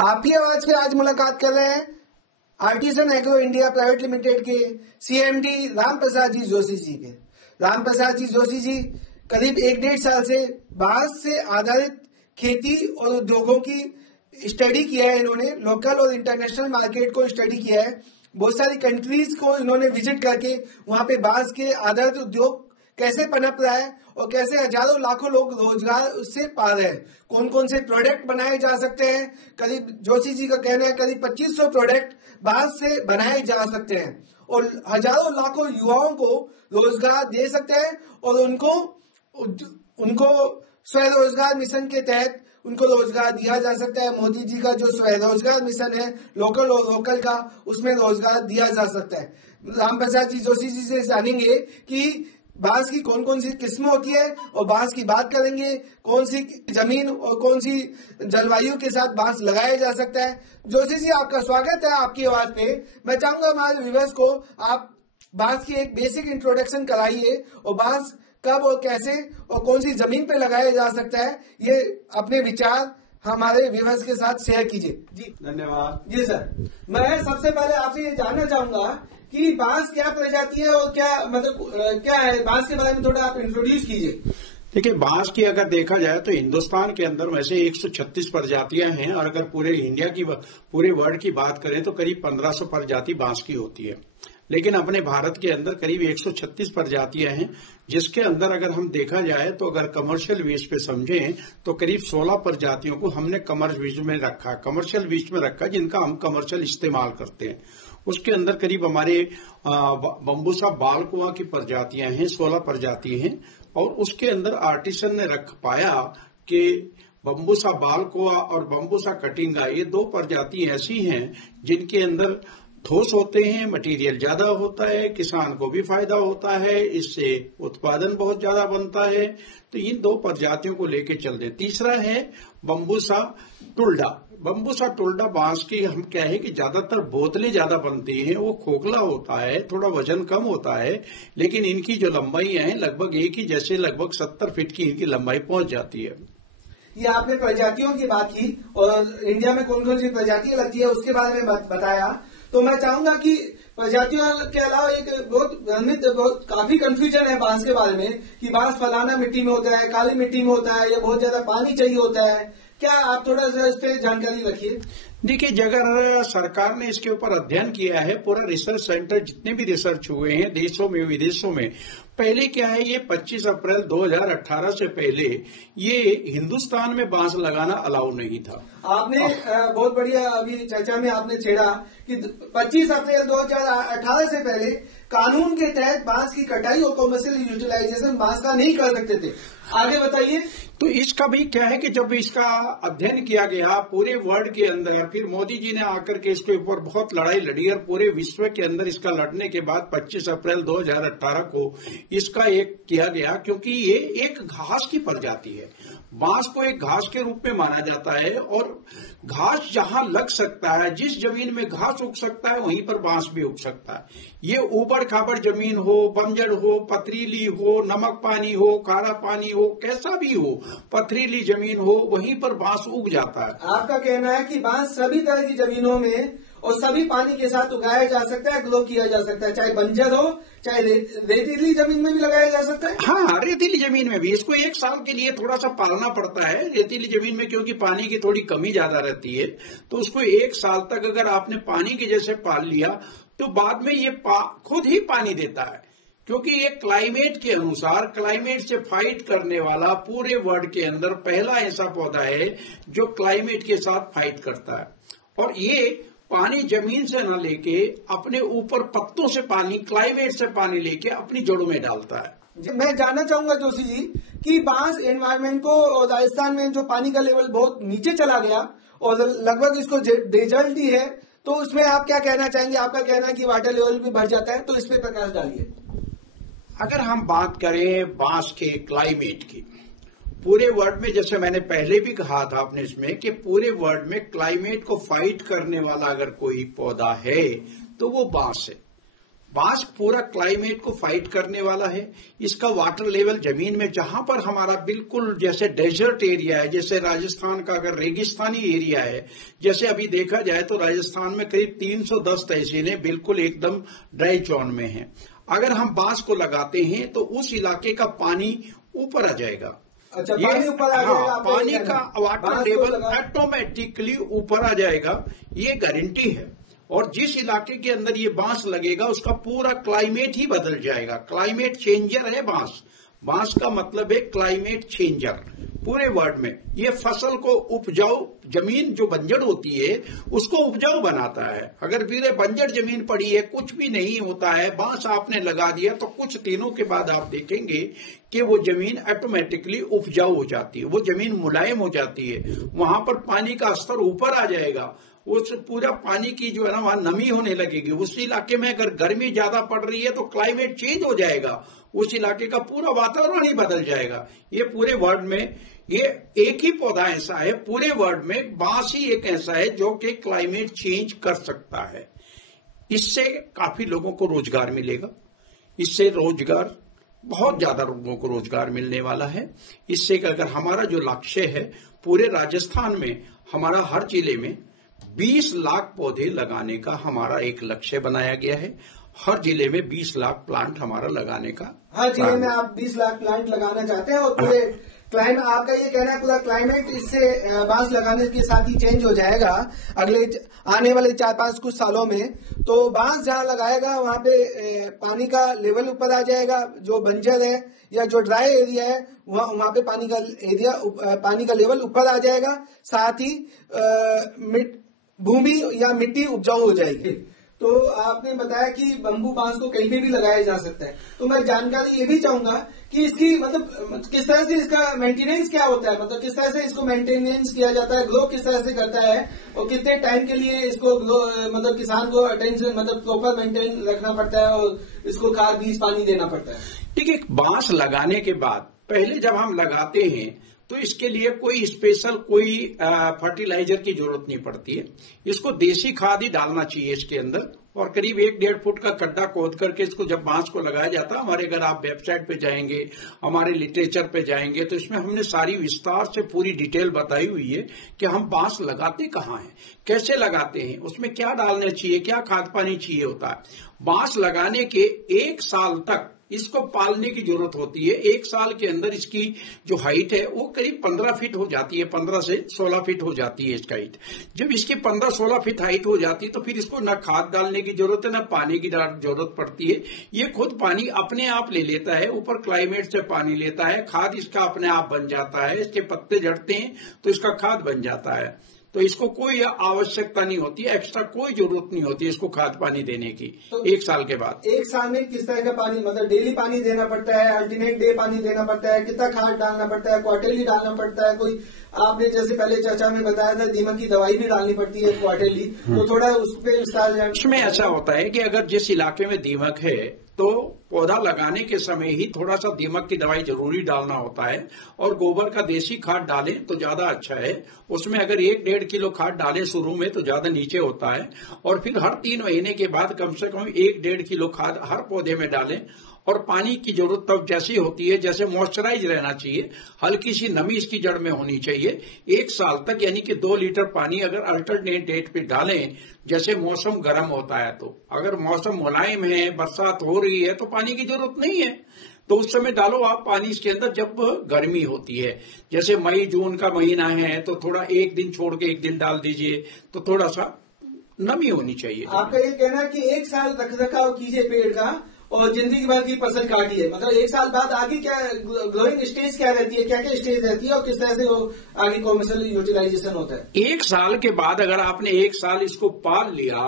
आपकी आवाज पे आज मुलाकात कर रहे हैं artisan agro India private limited के सीएमडी रामप्रसाद जी जोशी जी के। रामप्रसाद जी जोशी जी करीब 1-1.5 साल से बांस से आधारित खेती और उद्योगों की स्टडी किया है। इन्होंने लोकल और इंटरनेशनल मार्केट को स्टडी किया है। बहुत सारी कंट्रीज को इन्होंने विजिट करके वहां पे बांस के आधारित उद्योग कैसे पनप रहा है और कैसे हजारों लाखों लोग रोजगार उससे पा रहे हैं, कौन कौन से प्रोडक्ट बनाए जा सकते हैं। करीब जोशी जी का कहना है करीब 2500 प्रोडक्ट बांस से बनाए जा सकते हैं और हजारों लाखों युवाओं को रोजगार दे सकते हैं और उनको स्वरोजगार मिशन के तहत उनको रोजगार दिया जा सकता है। मोदी जी का जो स्वरोजगार मिशन है लोकल और लोकल का, उसमें रोजगार दिया जा सकता है। रामप्रसाद जी जोशी जी से जानेंगे कि बांस की कौन कौन सी किस्में होती है और बांस की बात करेंगे, कौन सी जमीन और कौन सी जलवायु के साथ बांस लगाया जा सकता है। जोशी जी आपका स्वागत है आपकी आवाज पे। मैं चाहूंगा हमारे व्यूअर्स को आप बांस की एक बेसिक इंट्रोडक्शन कराइए और बांस कब और कैसे और कौन सी जमीन पे लगाया जा सकता है, ये अपने विचार हमारे व्यूअर्स के साथ शेयर कीजिए। जी धन्यवाद। जी सर, मैं सबसे पहले आपसे ये जानना चाहूंगा कि बांस क्या प्रजाति है और क्या मतलब क्या है, बांस के बारे में थोड़ा आप इंट्रोड्यूस कीजिए। देखिए, बांस की अगर देखा जाए तो हिंदुस्तान के अंदर वैसे 136 प्रजातियां हैं और अगर पूरे इंडिया की पूरे वर्ल्ड की बात करें तो करीब 1500 प्रजाति बांस की होती है। लेकिन अपने भारत के अंदर करीब 136 प्रजातियां हैं, जिसके अंदर अगर हम देखा जाए तो अगर कमर्शियल बीज पे समझें तो करीब 16 प्रजातियों को हमने कमर्शियल बीज में रखा जिनका हम कमर्शियल इस्तेमाल करते हैं। उसके अंदर करीब हमारे बम्बूसा बालकुआ की प्रजातियां हैं, 16 प्रजाति हैं। और उसके अंदर आर्टिसन ने रख पाया कि बम्बूसा बालकुआ और बम्बूसा कटिंगा ये 2 प्रजाति ऐसी हैं जिनके अंदर ठोस होते हैं, मटेरियल ज्यादा होता है, किसान को भी फायदा होता है, इससे उत्पादन बहुत ज्यादा बनता है। तो इन 2 प्रजातियों को लेके चलते हैं। तीसरा है बम्बूसा टुल्डा। बम्बूसा टुल्डा बांस की हम क्या है कि ज्यादातर बोतलें ज्यादा बनती हैं, वो खोखला होता है, थोड़ा वजन कम होता है, लेकिन इनकी जो लंबाई है लगभग एक ही जैसे लगभग 70 फीट की इनकी लंबाई पहुंच जाती है। ये आपने प्रजातियों की बात की और इंडिया में कौन कौन सी प्रजातियां लगती है उसके बारे में बताया। तो मैं चाहूंगा कि प्रजातियों के अलावा एक बहुत काफी कंफ्यूजन है बांस के बारे में कि बांस फलाना मिट्टी में होता है, काली मिट्टी में होता है या बहुत ज्यादा पानी चाहिए होता है। क्या आप थोड़ा सा इस पे जानकारी रखिए। देखिए, जगह सरकार ने इसके ऊपर अध्ययन किया है, पूरा रिसर्च सेंटर जितने भी रिसर्च हुए हैं देशों में विदेशों में, पहले क्या है ये 25 अप्रैल 2018 से पहले ये हिंदुस्तान में बांस लगाना अलाउ नहीं था। आपने बहुत बढ़िया अभी चर्चा में आपने छेड़ा कि 25 अप्रैल 2018 से पहले कानून के तहत बांस की कटाई और कॉमर्शियल यूटिलाइजेशन बांस का नहीं कर सकते थे। आगे बताइए। तो इसका भी क्या है कि जब इसका अध्ययन किया गया पूरे वर्ल्ड के अंदर, फिर मोदी जी ने आकर के इसके ऊपर बहुत लड़ाई लड़ी और पूरे विश्व के अंदर इसका लड़ने के बाद 25 अप्रैल 2018 को इसका एक किया गया, क्योंकि ये एक घास की प्रजाति है। बांस को एक घास के रूप में माना जाता है और घास जहां लग सकता है, जिस जमीन में घास उग सकता है वहीं पर बांस भी उग सकता है। ये ऊबड़ खाबड़ जमीन हो, बंजर हो, पथरीली हो, नमक पानी हो, खारा पानी हो, कैसा भी हो, पथरीली जमीन हो, वहीं पर बांस उग जाता है। आपका कहना है कि बांस सभी तरह की जमीनों में और सभी पानी के साथ उगाया जा सकता है, ग्रो किया जा सकता है, चाहे बंजर हो चाहे रेतीली जमीन में भी लगाया जा सकता है। हाँ, रेतीली जमीन में भी। इसको 1 साल के लिए थोड़ा सा पालना पड़ता है रेतीली जमीन में, क्योंकि पानी की थोड़ी कमी ज्यादा रहती है। तो उसको 1 साल तक अगर आपने पानी के जैसे पाल लिया तो बाद में ये खुद ही पानी देता है, क्योंकि ये क्लाइमेट के अनुसार, क्लाइमेट से फाइट करने वाला पूरे वर्ल्ड के अंदर पहला ऐसा पौधा है जो क्लाइमेट के साथ फाइट करता है। और ये पानी जमीन से न लेके अपने ऊपर पत्तों से पानी, क्लाइमेट से पानी लेके अपनी जड़ों में डालता है। मैं जानना चाहूंगा जोशी जी कि बांस एनवायरमेंट को, राजस्थान में जो पानी का लेवल बहुत नीचे चला गया और लगभग इसको डेजर्ट ही है, तो उसमें आप क्या कहना चाहेंगे? आपका कहना है कि वाटर लेवल भी बढ़ जाता है, तो इस पे प्रकाश डालिए। अगर हम बात करें बांस के क्लाइमेट की, पूरे वर्ल्ड में, जैसे मैंने पहले भी कहा था आपने इसमें, कि पूरे वर्ल्ड में क्लाइमेट को फाइट करने वाला अगर कोई पौधा है तो वो बांस है। बांस पूरा क्लाइमेट को फाइट करने वाला है। इसका वाटर लेवल जमीन में जहां पर हमारा बिल्कुल जैसे डेजर्ट एरिया है, जैसे राजस्थान का अगर रेगिस्तानी एरिया है, जैसे अभी देखा जाए तो राजस्थान में करीब 310 तहसीलें बिल्कुल एकदम ड्राई जोन में हैं। अगर हम बांस को लगाते हैं तो उस इलाके का पानी ऊपर आ जाएगा। अच्छा, पानी ऊपर आ जाएगा। पानी का वाटर लेवल ऑटोमेटिकली ऊपर आ जाएगा, ये गारंटी है। और जिस इलाके के अंदर ये बांस लगेगा उसका पूरा क्लाइमेट ही बदल जाएगा। क्लाइमेट चेंजर है बांस। बांस का मतलब है क्लाइमेट चेंजर पूरे वर्ल्ड में। ये फसल को उपजाऊ, जमीन जो बंजर होती है उसको उपजाऊ बनाता है। अगर पूरे बंजर जमीन पड़ी है, कुछ भी नहीं होता है, बांस आपने लगा दिया तो कुछ दिनों के बाद आप देखेंगे कि वो जमीन ऑटोमेटिकली उपजाऊ हो जाती है, वो जमीन मुलायम हो जाती है, वहां पर पानी का स्तर ऊपर आ जाएगा। उस पूरा पानी की जो है ना वहां नमी होने लगेगी। उस इलाके में अगर गर्मी ज्यादा पड़ रही है तो क्लाइमेट चेंज हो जाएगा, उस इलाके का पूरा वातावरण ही बदल जाएगा। ये पूरे वर्ल्ड में ये एक ही पौधा ऐसा है, पूरे वर्ल्ड में बांस ही एक ऐसा है जो कि क्लाइमेट चेंज कर सकता है। इससे काफी लोगों को रोजगार मिलेगा, इससे रोजगार बहुत ज्यादा लोगों को रोजगार मिलने वाला है। इससे अगर हमारा जो लक्ष्य है पूरे राजस्थान में, हमारा हर जिले में 20 लाख पौधे लगाने का हमारा एक लक्ष्य बनाया गया है। हर जिले में 20 लाख प्लांट हमारा लगाने का, हर जिले में आप 20 लाख प्लांट लगाना चाहते हैं। और पूरे क्लाइमेट, आपका ये कहना है पूरा क्लाइमेट इससे बांस लगाने के साथ ही चेंज हो जाएगा अगले आने वाले 4-5 कुछ सालों में। तो बांस जहां लगाएगा वहां पे पानी का लेवल ऊपर आ जाएगा। जो बंजर है या जो ड्राई एरिया है वहां पे पानी का लेवल ऊपर आ जाएगा। साथ ही भूमि या मिट्टी उपजाऊ हो जाएगी। तो आपने बताया कि बंबू बांस को कहीं भी लगाया जा सकता है। तो मैं जानकारी ये भी चाहूंगा कि इसकी मतलब किस तरह से इसका मेंटेनेंस क्या होता है, मतलब किस तरह से इसको मेंटेनेंस किया जाता है, ग्रो किस तरह से करता है और कितने टाइम के लिए इसको ग्रो, मतलब किसान को अटेंशन, मतलब प्रॉपर मेंटेन रखना पड़ता है और इसको खाद बीज पानी देना पड़ता है। ठीक है, बांस लगाने के बाद पहले जब हम लगाते हैं तो इसके लिए कोई स्पेशल कोई फर्टिलाइजर की जरूरत नहीं पड़ती है। इसको देसी खाद ही डालना चाहिए इसके अंदर। और करीब 1-1.5 फुट का गड्ढा खोद करके इसको जब बांस को लगाया जाता है, हमारे अगर आप वेबसाइट पे जाएंगे, हमारे लिटरेचर पे जाएंगे तो इसमें हमने सारी विस्तार से पूरी डिटेल बताई हुई है कि हम बांस लगाते कहाँ हैं, कैसे लगाते हैं, उसमें क्या डालना चाहिए, क्या खाद पानी चाहिए होता है। बांस लगाने के 1 साल तक इसको पालने की जरूरत होती है। 1 साल के अंदर इसकी जो हाइट है वो करीब 15 फीट हो जाती है, 15 से 16 फीट हो जाती है इसका हाइट। जब इसकी 15-16 फीट हाइट हो जाती है तो फिर इसको न खाद डालने की जरूरत है, न पानी की जरूरत पड़ती है। ये खुद पानी अपने आप ले लेता है, ऊपर क्लाइमेट से पानी लेता है, खाद इसका अपने आप बन जाता है। इसके पत्ते झड़ते हैं तो इसका खाद बन जाता है। तो इसको कोई आवश्यकता नहीं होती, एक्स्ट्रा कोई जरूरत नहीं होती इसको खाद पानी देने की। तो 1 साल के बाद 1 साल में किस तरह का पानी, मतलब डेली पानी देना पड़ता है, अल्टरनेट डे पानी देना पड़ता है, कितना खाद डालना पड़ता है, क्वार्टरली डालना पड़ता है, कोई आपने जैसे पहले चर्चा में बताया था दीमक की दवाई भी डालनी पड़ती है क्वार्टरली, तो थोड़ा उस पर विस्तार। उसमें ऐसा होता है कि अगर जिस इलाके में दीमक है तो पौधा लगाने के समय ही थोड़ा सा दीमक की दवाई जरूरी डालना होता है। और गोबर का देसी खाद डालें तो ज्यादा अच्छा है। उसमें अगर 1-1.5 किलो खाद डालें शुरू में तो ज्यादा नीचे होता है। और फिर हर 3 महीने के बाद कम से कम 1-1.5 किलो खाद हर पौधे में डालें। और पानी की जरूरत तब जैसी होती है जैसे मॉइस्चराइज रहना चाहिए, हल्की सी नमी इसकी जड़ में होनी चाहिए। 1 साल तक यानी कि 2 लीटर पानी अगर अल्टरनेट डेट पे डालें, जैसे मौसम गर्म होता है, तो अगर मौसम मुलायम है, बरसात हो रही है तो पानी की जरूरत नहीं है, तो उस समय डालो आप पानी इसके अंदर। जब गर्मी होती है, जैसे मई जून का महीना है, तो थोड़ा 1 दिन छोड़ के 1 दिन डाल दीजिए, तो थोड़ा सा नमी होनी चाहिए। आपका ये कहना है कि 1 साल रखरखाव कीजिए पेड़ का और जिंदगी भर की फसल काटिए, मतलब 1 साल बाद आगे क्या ग्रोइंग स्टेज क्या रहती है, क्या क्या स्टेज रहती है और किस तरह से वो आगे कॉमर्शियल यूटिलाइजेशन होता है। 1 साल के बाद अगर आपने 1 साल इसको पाल लिया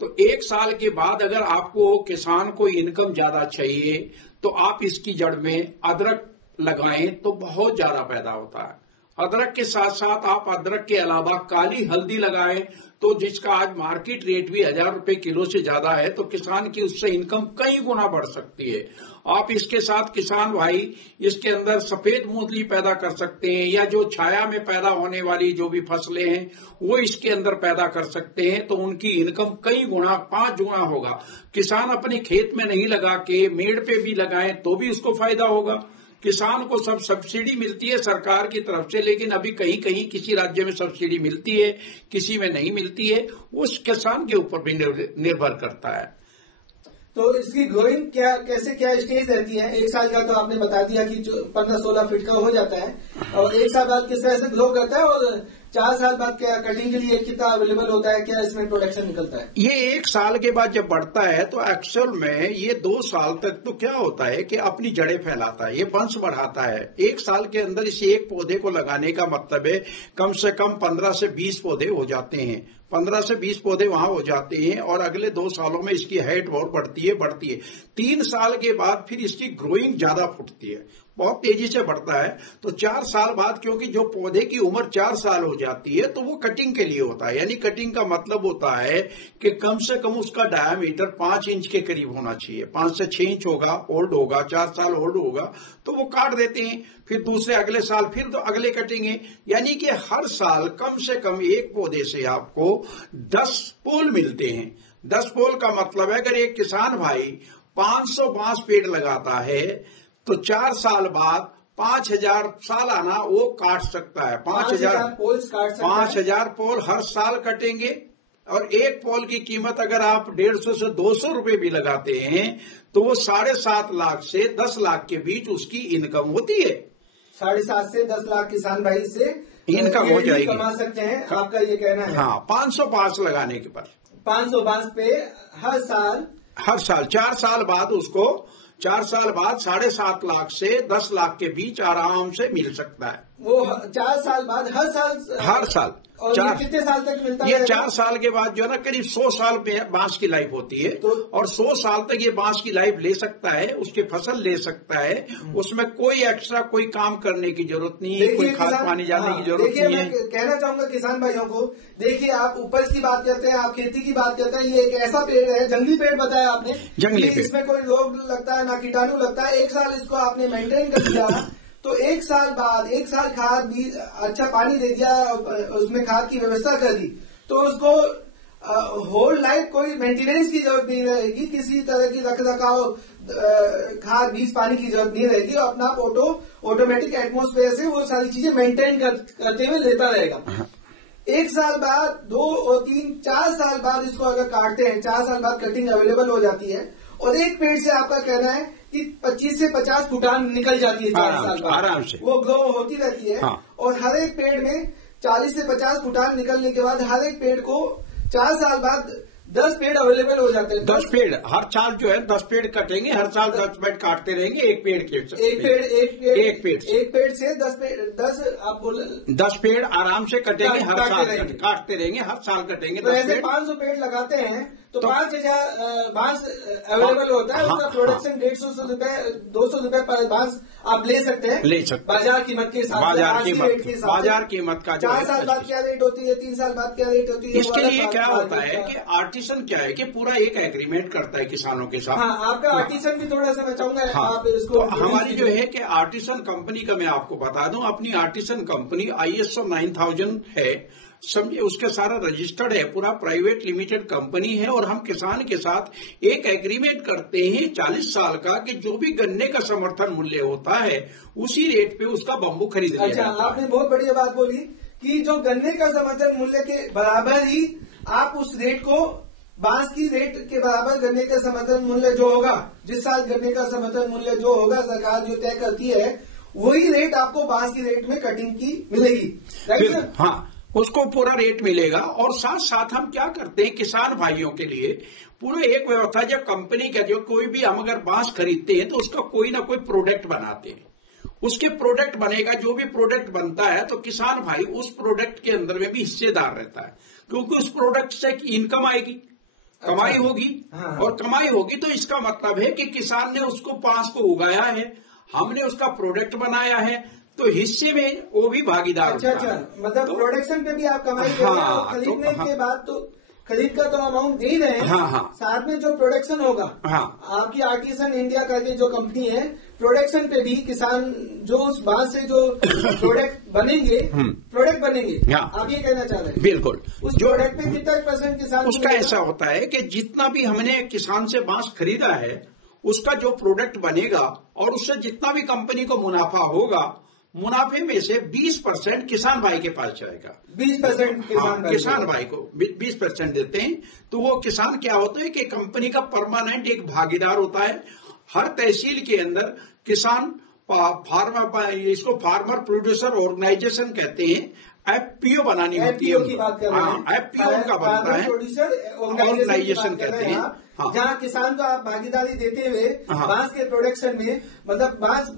तो 1 साल के बाद अगर आपको किसान को इनकम ज्यादा चाहिए तो आप इसकी जड़ में अदरक लगाएं तो बहुत ज्यादा पैदा होता है। अदरक के साथ साथ आप अदरक के अलावा काली हल्दी लगाएं तो जिसका आज मार्केट रेट भी 1000 रुपए किलो से ज्यादा है, तो किसान की उससे इनकम कई गुना बढ़ सकती है। आप इसके साथ किसान भाई इसके अंदर सफेद मूंगफली पैदा कर सकते हैं, या जो छाया में पैदा होने वाली जो भी फसलें हैं वो इसके अंदर पैदा कर सकते हैं, तो उनकी इनकम कई गुना 5 गुना होगा। किसान अपने खेत में नहीं लगा के मेड़ पे भी लगाएं तो भी उसको फायदा होगा। किसान को सब सब्सिडी मिलती है सरकार की तरफ से, लेकिन अभी कहीं कहीं किसी राज्य में सब्सिडी मिलती है, किसी में नहीं मिलती है, उस किसान के ऊपर भी निर्भर करता है। तो इसकी ग्रोइंग क्या स्टेज रहती है? 1 साल का तो आपने बता दिया कि 15-16 फीट का हो जाता है, और 1 साल बाद किस तरह से ग्रो करता है, और 4 साल बाद क्या कटिंग के लिए कितना अवेलेबल होता है, क्या इसमें प्रोडक्शन निकलता है? ये 1 साल के बाद जब बढ़ता है तो एक्चुअल में ये 2 साल तक तो क्या होता है कि अपनी जड़ें फैलाता है, ये वंश बढ़ाता है। 1 साल के अंदर इस एक पौधे को लगाने का मतलब है कम से कम 15 से 20 पौधे हो जाते हैं, 15 से 20 पौधे वहां हो जाते हैं, और अगले 2 सालों में इसकी हाइट बहुत बढ़ती है। 3 साल के बाद फिर इसकी ग्रोइंग ज्यादा फुटती है, बहुत तेजी से बढ़ता है। तो 4 साल बाद, क्योंकि जो पौधे की उम्र 4 साल हो जाती है, तो वो कटिंग के लिए होता है। यानी कटिंग का मतलब होता है कि कम से कम उसका डायामीटर 5 इंच के करीब होना चाहिए, 5 से 6 इंच होगा, ओल्ड होगा, 4 साल ओल्ड होगा तो वो काट देते हैं। फिर दूसरे अगले साल फिर तो अगले कटेंगे, यानी कि हर साल कम से कम एक पौधे से आपको 10 पोल मिलते हैं। 10 पोल का मतलब है अगर एक किसान भाई 500 बांस पेड़ लगाता है तो 4 साल बाद 5000 सालाना वो काट सकता है। 5000 पोल हर साल कटेंगे, और एक पोल की कीमत अगर आप 150 से 200 रुपए भी लगाते हैं तो वो 7.5 लाख से 10 लाख के बीच उसकी इनकम होती है। 7.5 से 10 लाख किसान भाई से इनकम हो जाएगी, कमा सकते हैं, आपका ये कहना है? हाँ, 500 बांस लगाने के बाद 500 बांस पे हर साल 4 साल बाद उसको 4 साल बाद 7.5 लाख से 10 लाख के बीच आराम से मिल सकता है। वो 4 साल बाद हर साल और कितने साल तक मिलता है? ये 4 साल के बाद जो है ना करीब 100 साल बांस की लाइफ होती है, तो और 100 साल तक ये बांस की लाइफ ले सकता है, उसकी फसल ले सकता है, उसमें कोई एक्स्ट्रा कोई काम करने की जरूरत नहीं है, कोई खाद पानी डालने की जरूरत नहीं है। मैं कहना चाहूंगा किसान भाइयों को, देखिए आप उपज की बात करते हैं, आप खेती की बात करते हैं, ये एक ऐसा पेड़ है, जंगली पेड़ बताया आपने, जंगली पेड़, इसमें कोई रोग लगता है ना कीटाणु लगता है। 1 साल इसको आपने मेंटेन कर दिया तो 1 साल बाद 1 साल खाद भी अच्छा पानी दे दिया, उसमें खाद की व्यवस्था कर दी, तो उसको होल लाइफ कोई मेंटेनेंस की जरूरत नहीं रहेगी, किसी तरह की रखरखाव खाद बीज पानी की जरूरत नहीं रहेगी, और अपना ऑटोमेटिक एटमोस्फेयर से वो सारी चीजें मेंटेन करते हुए लेता रहेगा। 1 साल बाद 2 और 3 4 साल बाद इसको अगर काटते हैं, 4 साल बाद कटिंग अवेलेबल हो जाती है, और एक पेड़ से आपका कहना है कि 25 से 50 फुटान निकल जाती है 4 साल बाद, आराम से वो ग्रो होती रहती है। हाँ। और हर एक पेड़ में 40 से 50 फुटान निकलने के बाद हर एक पेड़ को 4 साल बाद 10 पेड़ अवेलेबल हो जाते हैं। 10 पेड़ हर साल जो है 10 पेड़ कटेंगे, हर साल 10 पेड़ काटते रहेंगे, एक पेड़ से 10 आप बोले 10 पेड़ आराम से कटेंगे, हर साल काटते रहेंगे, हर साल कटेंगे। तो ऐसे 500 पेड़ लगाते हैं तो 5000 बांस अवेलेबल होता है, उसका प्रोडक्शन 150 रुपए 200 रुपए पर बांस आप ले सकते हैं, बाजार कीमत के हिसाब से, बाजार कीमत का। 4 साल बाद क्या रेट होती है, 3 साल बाद क्या रेट होती है, इसके लिए क्या होता है कि आर्टिसन क्या है कि पूरा एक एग्रीमेंट करता है किसानों के साथ। हाँ, आपका आर्टिसन भी थोड़ा सा मैं चाहूंगा आप इसको। तो हमारी जो है कि आर्टिसन कंपनी का मैं आपको बता दूं, अपनी आर्टिसन कंपनी ISO 9000 है, समझिए उसके सारा रजिस्टर्ड है, पूरा प्राइवेट लिमिटेड कंपनी है, और हम किसान के साथ एक एग्रीमेंट करते हैं 40 साल का कि जो भी गन्ने का समर्थन मूल्य होता है उसी रेट पे उसका बम्बू खरीद लिया जाता है। अच्छा, आपने बहुत बढ़िया बात बोली कि जो गन्ने का समर्थन मूल्य के बराबर ही आप उस रेट को बांस की रेट के बराबर गन्ने का समर्थन मूल्य जो होगा, जिस साल गन्ने का समर्थन मूल्य जो होगा सरकार जो तय करती है, वही रेट आपको बांस की रेट में कटिंग की मिलेगी, राइट सर? हाँ, उसको पूरा रेट मिलेगा। और साथ साथ हम क्या करते हैं किसान भाइयों के लिए पूरे एक व्यवस्था, जब कंपनी का जो कोई भी हम अगर बांस खरीदते हैं तो उसका कोई ना कोई प्रोडक्ट बनाते हैं, उसके प्रोडक्ट बनेगा, जो भी प्रोडक्ट बनता है तो किसान भाई उस प्रोडक्ट के अंदर में भी हिस्सेदार रहता है, क्योंकि उस प्रोडक्ट से इनकम आएगी, कमाई होगी। हाँ। और कमाई होगी तो इसका मतलब है कि किसान ने उसको बांस को उगाया है, हमने उसका प्रोडक्ट बनाया है, तो हिस्से में वो भी भागीदार अच्छा होता है। मतलब तो प्रोडक्शन पे भी आप कमाई कर रहे हैं और खरीदने के बाद तो खरीद का तो अमाउंट दे रहे हैं, साथ में जो प्रोडक्शन होगा, आपकी आर्टिसन इंडिया करके जो कंपनी है, प्रोडक्शन पे भी किसान जो उस बांस से जो प्रोडक्ट बनेंगे आप ये कहना चाह रहे हैं? बिल्कुल। उस प्रोडक्ट पे कितना % किसान उसका ऐसा होता है कि जितना भी हमने किसान से बांस खरीदा है उसका जो प्रोडक्ट बनेगा और उससे जितना भी कंपनी को मुनाफा होगा, मुनाफे में से 20% किसान भाई के पास जाएगा। 20% किसान भाई को 20% देते हैं। तो वो किसान क्या होता है कि कंपनी का परमानेंट एक भागीदार होता है। हर तहसील के अंदर किसान फार्मर, इसको फार्मर प्रोड्यूसर ऑर्गेनाइजेशन कहते हैं, FPO बनानी होती है। FPO का बनता है, ऑर्गेनाइजेशन कहते हैं, जहाँ किसान को आप भागीदारी देते हुए बांस के प्रोडक्शन में, मतलब बांस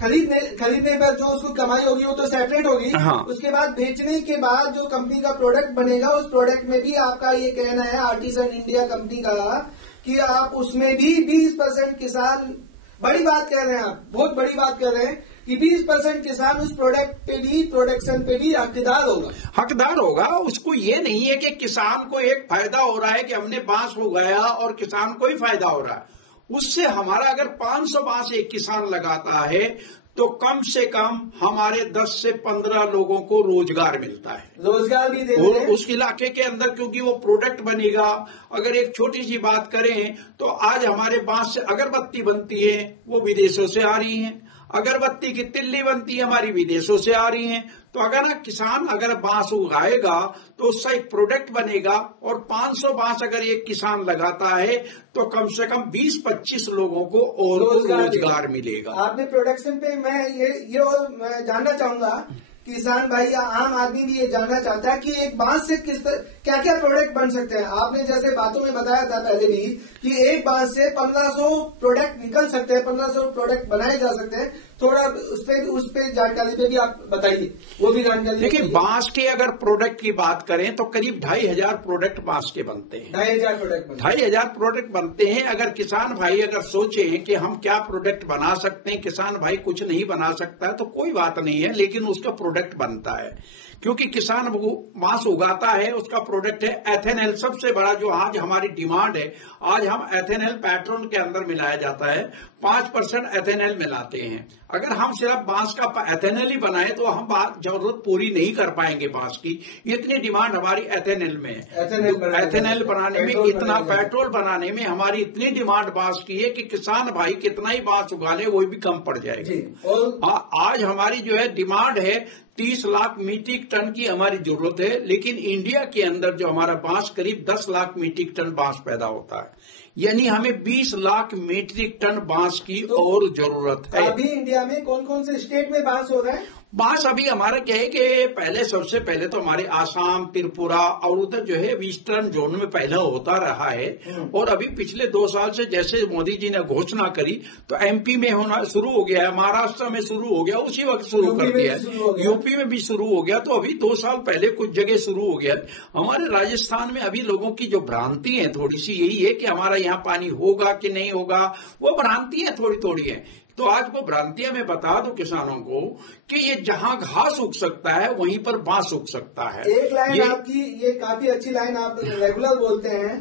खरीदने पर जो उसको कमाई होगी वो तो सेपरेट होगी, उसके बाद बेचने के बाद जो कंपनी का प्रोडक्ट बनेगा उस प्रोडक्ट में भी आपका ये कहना है आर्टिसन इंडिया कंपनी का कि आप उसमें भी 20% किसान, बड़ी बात कह रहे हैं आप, बहुत बड़ी बात कर रहे हैं कि 20% किसान उस प्रोडक्ट पे भी, प्रोडक्शन पे भी हकदार होगा। उसको ये नहीं है कि किसान को एक फायदा हो रहा है कि हमने बांस उगाया और किसान को ही फायदा हो रहा है। उससे हमारा अगर 500 बांस एक किसान लगाता है तो कम से कम हमारे 10 से 15 लोगों को रोजगार मिलता है, रोजगार भी और उस इलाके के अंदर, क्योंकि वो प्रोडक्ट बनेगा। अगर एक छोटी सी बात करें तो आज हमारे बांस से अगरबत्ती बनती है, वो विदेशों से आ रही है। अगरबत्ती की तिल्ली बनती है, हमारी विदेशों से आ रही हैं। तो अगर किसान अगर बांस उगाएगा तो उससे एक प्रोडक्ट बनेगा, और 500 बांस अगर एक किसान लगाता है तो कम से कम 20-25 लोगों को और रोजगार मिलेगा। आपने प्रोडक्शन पे मैं ये जानना चाहूंगा, किसान भाई या आम आदमी भी ये जानना चाहता है कि एक बांस से क्या क्या प्रोडक्ट बन सकते हैं। आपने जैसे बातों में बताया था पहले भी कि एक बांस से 1500 प्रोडक्ट निकल सकते हैं, 1500 प्रोडक्ट बनाए जा सकते हैं। थोड़ा उस पे जानकारी पे भी आप बताइए, वो भी जानकारी। देखिए, बांस के अगर प्रोडक्ट की बात करें तो करीब 2500 प्रोडक्ट बांस के बनते हैं। 2500 प्रोडक्ट बनते हैं। अगर किसान भाई अगर सोचे कि हम क्या प्रोडक्ट बना सकते हैं, किसान भाई कुछ नहीं बना सकता है तो कोई बात नहीं है, लेकिन उसका प्रोडक्ट बनता है। क्योंकि किसान बांस उगाता है, उसका प्रोडक्ट है एथेनॉल। सबसे बड़ा जो आज हमारी डिमांड है, आज हम एथेनॉल पेट्रोल के अंदर मिलाया जाता है, 5% एथेनॉल मिलाते हैं। अगर हम सिर्फ बांस का एथेनॉल ही बनाए तो हम जरूरत पूरी नहीं कर पाएंगे बांस की। इतनी डिमांड हमारी एथेनॉल में है। एथेनॉल बनाने में, इतना पेट्रोल बनाने में हमारी इतनी डिमांड बांस की है कि किसान भाई कितना ही बांस उगा ले वो भी कम पड़ जाएगा। आज हमारी जो है डिमांड है 30 लाख मीट्रिक टन की हमारी जरूरत है, लेकिन इंडिया के अंदर जो हमारा बांस करीब 10 लाख मीट्रिक टन बांस पैदा होता है, यानी हमें 20 लाख मीट्रिक टन बांस की और जरूरत है। अभी इंडिया में कौन कौन से स्टेट में बांस हो रहा है? बांस अभी हमारा क्या है कि सबसे पहले तो हमारे आसाम, त्रिपुरा और उधर जो है ईस्टर्न जोन में पहले होता रहा है, और अभी पिछले 2 साल से जैसे मोदी जी ने घोषणा करी तो MP में होना शुरू हो गया है, महाराष्ट्र में शुरू हो गया, उसी वक्त शुरू कर दिया है, यूपी में भी शुरू हो गया। तो अभी 2 साल पहले कुछ जगह शुरू हो गया। हमारे राजस्थान में अभी लोगों की जो भ्रांति है थोड़ी सी यही है कि हमारा यहाँ पानी होगा कि नहीं होगा, वो भ्रांतियां थोड़ी है। तो आज वो भ्रांतियां मैं बता दूं किसानों को कि ये जहां घास उग सकता है वहीं पर बांस उग सकता है। एक लाइन आपकी ये काफी अच्छी लाइन आप रेगुलर बोलते हैं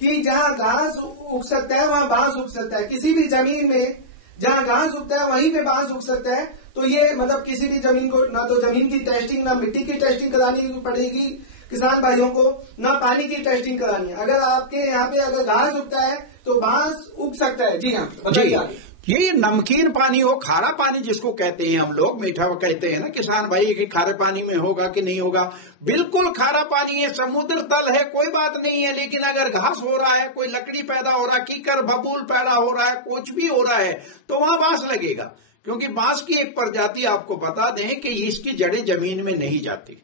कि जहां घास उग सकता है वहां बांस उग सकता है। किसी भी जमीन में जहां घास उगता है वहीं पे बांस उग सकता है। तो ये मतलब किसी भी जमीन को ना तो जमीन की टेस्टिंग, ना मिट्टी की टेस्टिंग करानी पड़ेगी किसान भाइयों को, ना पानी की टेस्टिंग करानी है। अगर आपके यहाँ पे अगर घास उगता है तो बांस उग सकता है। जी हाँ, बताइए। ये नमकीन पानी हो, खारा पानी जिसको कहते हैं हम लोग, मीठा कहते हैं ना किसान भाई कि खारे पानी में होगा कि नहीं होगा, बिल्कुल खारा पानी है, समुद्र तल है, कोई बात नहीं है। लेकिन अगर घास हो रहा है, कोई लकड़ी पैदा हो रहा है, कीकर बबूल पैदा हो रहा है, कुछ भी हो रहा है तो वहां बांस लगेगा। क्योंकि बांस की एक प्रजाति आपको बता दें कि इसकी जड़ें जमीन में नहीं जाती।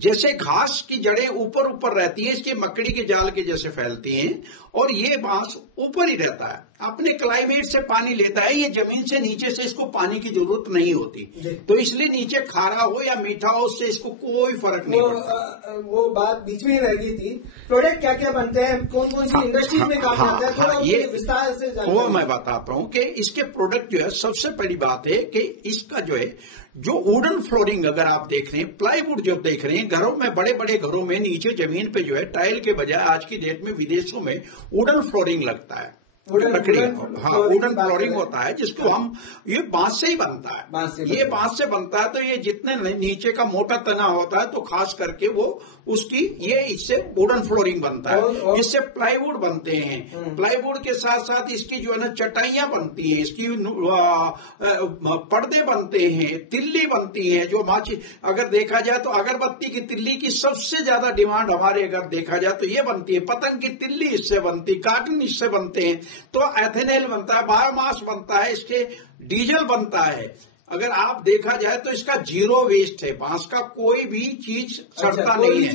जैसे घास की जड़ें ऊपर ऊपर रहती है, इसके मकड़ी के जाल के जैसे फैलती हैं, और ये बांस ऊपर ही रहता है, अपने क्लाइमेट से पानी लेता है, ये जमीन से नीचे से इसको पानी की जरूरत नहीं होती, तो इसलिए नीचे खारा हो या मीठा हो उससे इसको कोई फर्क नहीं पड़ता। वो बात बीच में ही रह गई थी। प्रोडक्ट क्या क्या बनते हैं, कौन कौन सी इंडस्ट्रीज में काम आता है, थोड़ा ये विस्तार से वो मैं बताता हूँ कि इसके प्रोडक्ट जो है, सबसे बड़ी बात है कि इसका जो है जो वुडन फ्लोरिंग अगर आप देख रहे हैं, प्लाईवुड जो देख रहे हैं, घरों में बड़े बड़े घरों में नीचे जमीन पे जो है टाइल के बजाय आज की डेट में विदेशों में वुडन फ्लोरिंग लगता है, लकड़ी, हाँ वुडन फ्लोरिंग होता है जिसको हम, ये बांस से ही बनता है, ये बांस से बनता है। तो ये जितने नीचे का मोटा तना होता है तो खास करके वो उसकी ये इससे वुडन फ्लोरिंग बनता है, इससे प्लाईवुड बनते हैं। प्लाईवुड के साथ साथ इसकी जो है ना चटाइयां बनती हैं, इसकी पर्दे बनते हैं, तिल्ली बनती है। जो माची अगर देखा जाए तो अगरबत्ती की तिल्ली की सबसे ज्यादा डिमांड हमारे अगर देखा जाए तो ये बनती है। पतंग की तिल्ली इससे बनती, कार्टन इससे बनते हैं। तो एथेनॉल बनता है, बायोमास बनता है, इसके डीजल बनता है। अगर आप देखा जाए तो इसका जीरो वेस्ट है, बांस का कोई भी चीज सड़ता नहीं है,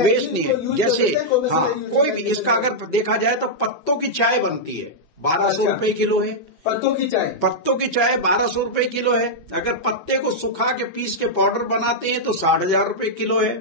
वेस्ट नहीं है। जैसे हाँ कोई भी इसका अगर देखा जाए तो पत्तों की चाय बनती है, 1200 रुपए किलो है। पत्तों की चाय 1200 रुपए किलो है। अगर पत्ते को सुखा के पीस के पाउडर बनाते हैं तो 60,000 रुपए किलो है।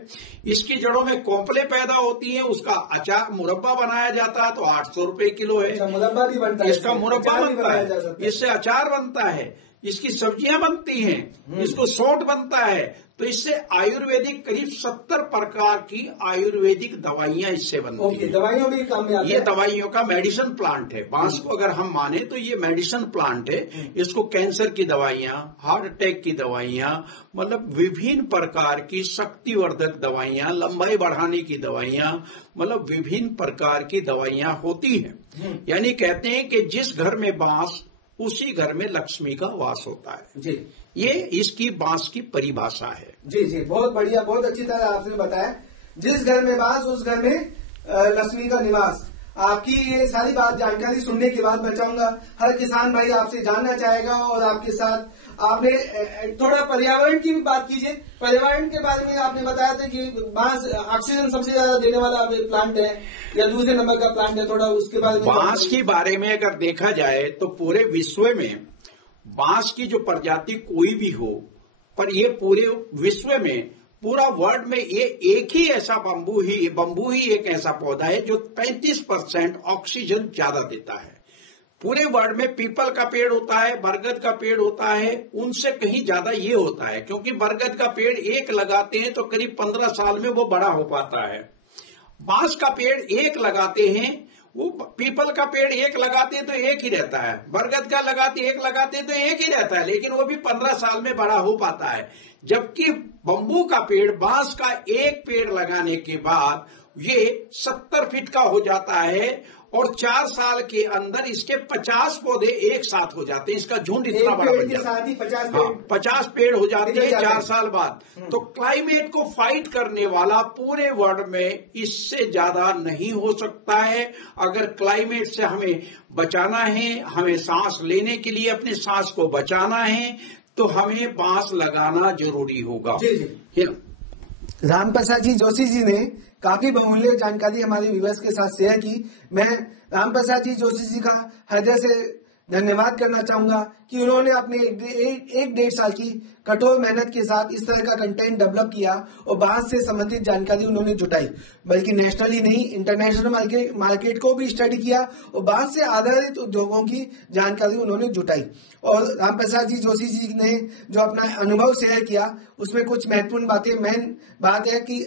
इसकी जड़ों में कोंपले पैदा होती हैं, उसका अचार मुरब्बा बनाया जाता है तो 800 रुपए किलो है। मुरब्बा भी बनता है, इसका मुरब्बा बनता है, इससे अचार बनता है, इसकी सब्जियां बनती हैं, इसको सौंठ बनता है। तो इससे आयुर्वेदिक करीब 70 प्रकार की आयुर्वेदिक दवाइयां इससे बनती हैं। दवाइयों भी काम में आती है। ये दवाइयों का मेडिसिन प्लांट है। बांस को अगर हम माने तो ये मेडिसिन प्लांट है। इसको कैंसर की दवाइयां, हार्ट अटैक की दवाइयां, मतलब विभिन्न प्रकार की शक्तिवर्धक दवाइयां, लंबाई बढ़ाने की दवाइयां, मतलब विभिन्न प्रकार की दवाइयां होती हैं। यानी कहते हैं कि जिस घर में बांस उसी घर में लक्ष्मी का वास होता है जी। ये इसकी बांस की परिभाषा है। जी जी, बहुत बढ़िया, बहुत अच्छी तरह आपने बताया। जिस घर में बांस उस घर में लक्ष्मी का निवास। आपकी ये सारी बात जानकारी सुनने के बाद मैं चाहूंगा हर किसान भाई आपसे जानना चाहेगा, और आपके साथ आपने थोड़ा पर्यावरण की भी बात कीजिए। पर्यावरण के बारे में आपने बताया था कि बांस ऑक्सीजन सबसे ज्यादा देने वाला प्लांट है या दूसरे नंबर का प्लांट है, थोड़ा उसके बारे में। बांस के बारे में अगर देखा जाए तो पूरे विश्व में बांस की जो प्रजाति कोई भी हो, पर ये पूरे विश्व में पूरा वर्ल्ड में ये एक ही ऐसा बंबू ही एक ऐसा पौधा है जो 35% ऑक्सीजन ज्यादा देता है। पूरे वर्ल्ड में पीपल का पेड़ होता है, बरगद का पेड़ होता है, उनसे कहीं ज्यादा ये होता है, क्योंकि बरगद का पेड़ एक लगाते हैं तो करीब 15 साल में वो बड़ा हो पाता है। बांस का पेड़ एक लगाते हैं, वो पीपल का पेड़ एक लगाते हैं तो एक ही रहता है, बरगद का एक लगाते हैं तो एक ही रहता है, लेकिन वो भी 15 साल में बड़ा हो पाता है। जबकि बंबू का पेड़, बांस का एक पेड़ लगाने के बाद ये 70 फीट का हो जाता है और 4 साल के अंदर इसके 50 पौधे एक साथ हो जाते हैं। इसका झुंड इतना बड़ा बन जाता है, 50 पेड़ हो जाते हैं 4 साल बाद। तो क्लाइमेट को फाइट करने वाला पूरे वर्ल्ड में इससे ज्यादा नहीं हो सकता है। अगर क्लाइमेट से हमें बचाना है, हमें सांस लेने के लिए अपने सांस को बचाना है, तो हमें बांस लगाना जरूरी होगा। राम प्रसाद जी जोशी जी ने काफी बहुमूल्य जानकारी हमारे व्यूअर्स के साथ शेयर की। मैं राम प्रसाद जी जोशी जी का हृदय से धन्यवाद करना चाहूंगा कि उन्होंने अपने एक 1.5 साल की कठोर मेहनत के साथ इस तरह का कंटेंट डेवलप किया और बांस से संबंधित जानकारी उन्होंने जुटाई, बल्कि नेशनली नहीं इंटरनेशनल मार्केट को भी स्टडी किया और बांस से आधारित उद्योगों की जानकारी उन्होंने जुटाई। और राम प्रसाद जी जोशी जी ने जो अपना अनुभव शेयर किया उसमें कुछ महत्वपूर्ण मेन बात है कि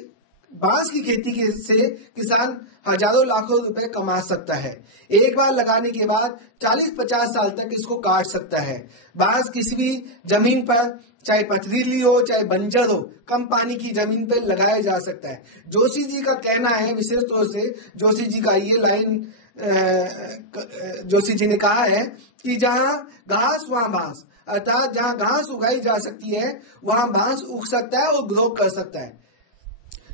बांस की खेती से किसान हजारों लाखों रुपए कमा सकता है। एक बार लगाने के बाद 40-50 साल तक इसको काट सकता है। बांस किसी भी जमीन पर, चाहे पथरीली हो चाहे बंजर हो, कम पानी की जमीन पर लगाया जा सकता है। जोशी जी का कहना है, विशेष तौर से जोशी जी का ये लाइन जोशी जी ने कहा है कि जहां घास वहां बांस, अर्थात जहां घास उगाई जा सकती है वहां बांस उग सकता है और ग्रो कर सकता है।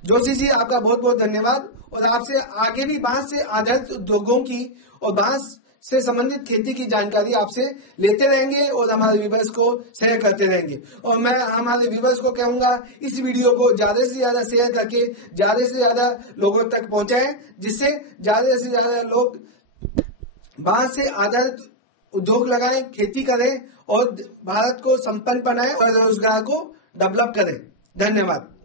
जोशी जी आपका बहुत बहुत धन्यवाद, और आपसे आगे भी बांस से आधारित उद्योगों की और बांस से संबंधित खेती की जानकारी आपसे लेते रहेंगे और हमारे व्यूवर्स को शेयर करते रहेंगे। और मैं हमारे व्यूवर्स को कहूंगा इस वीडियो को ज्यादा से ज्यादा शेयर करके ज्यादा से ज्यादा लोगों तक पहुंचाएं, जिससे ज्यादा से ज्यादा लोग बांस से आधारित उद्योग लगाएं, खेती करें और भारत को संपन्न बनाएं और रोजगार को डेवलप करें। धन्यवाद।